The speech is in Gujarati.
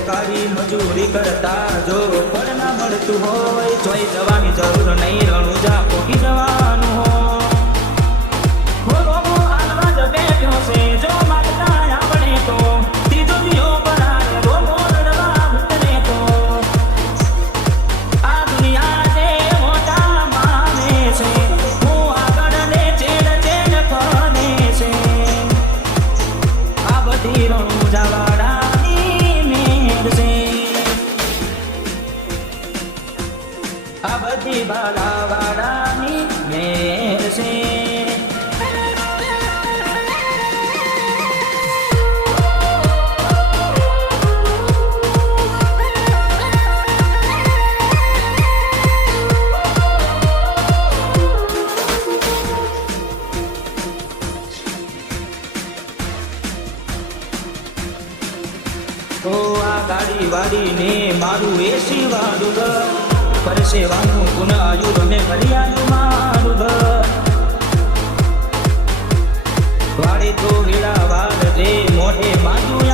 કાળી મજૂરી કરતા જો ફળ ના મળતું હોય જોઈ જવાની જરૂર નહીં રણુજા પોકી જવાનું હોય રોગો આલવા જ બેઠો છે જો માગતા આપણે તો ત્રીજો દિયો બનાવે રોગો લડવા ઉતરે તો આ દુનિયા જે મોટા માને છે હું આગળ ને ચેડ ચેડ ફરે છે આ બધી રણુજા વાળા આ બધી બાલાવાડાની મેર છે તો આ ગાડી વાળીને મારું એસી વાળું પરસેવાનું ગુણ આયુ રમે ભરિયાનું મારું ઘર વાળી તો વેળા વાર જે મોઢે માજુ